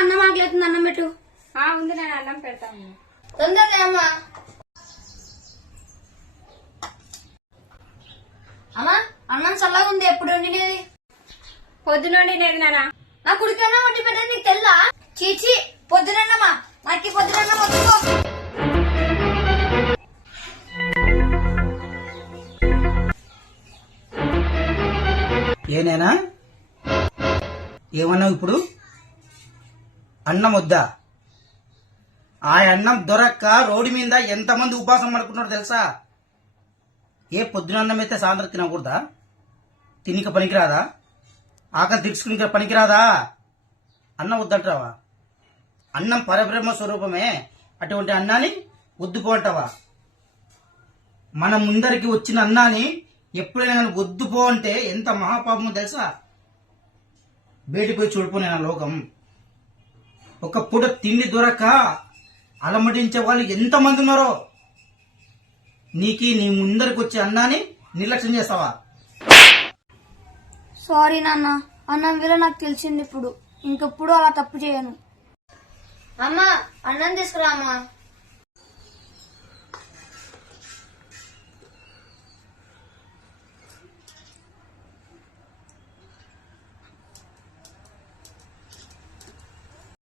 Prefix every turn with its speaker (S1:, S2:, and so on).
S1: ఆకలి అవుతుంది అన్నం పెట్టు.
S2: ఆ ఉంది నేను అన్నం పెడతాను
S1: తొందరగా అమ్మా అమ్మా అన్నం చల్లగా ఉంది ఎప్పుడు వండినది?
S2: పొద్దునుండి నేను నాన్న.
S1: నా కుడికన్నా వండి పెట్టేది నీకు తెల్లా? చీచి పొద్దునన్నమ్మా. నాకు పొద్దునన్నం వద్దుకో
S3: ఏనేనా ఏమన్నావు ఇప్పుడు? అన్నం వద్దా ఆ అన్నం దొరక్క రోడ్డు మీద ఎంతమంది ఉపాసం పడుకున్నారో తెలుసా? ఏ పొద్దున అన్నం అయితే సాయంత్రం తినకూడదా? తినిక పనికిరాదా? ఆకలి తీర్చుకుని పనికిరాదా? అన్నం వద్దంటావా? అన్నం పరబ్రహ్మ స్వరూపమే. అటువంటి అన్నాన్ని వద్దుపోంటావా మన ముందరికి వచ్చిన అన్నాన్ని ఎప్పుడైనా కానీ వద్దుపో అంటే ఎంత మహాపాపమో తెలుసా? బయటికి పోయి చూడిపోయిన లోకం. ఒక పూట తిండి దొరక్క అలమటించే వాళ్ళు ఎంతమంది ఉన్నారో నీకి నీ ముందరికి వచ్చే అన్నాన్ని నిర్లక్ష్యం చేస్తావా?
S1: సారీ నాన్న. అన్నం విలువ నాకు తెలిసింది ఇప్పుడు. ఇంకెప్పుడు అలా తప్పు చేయను. అమ్మా అన్నం తీసుకురా అమ్మా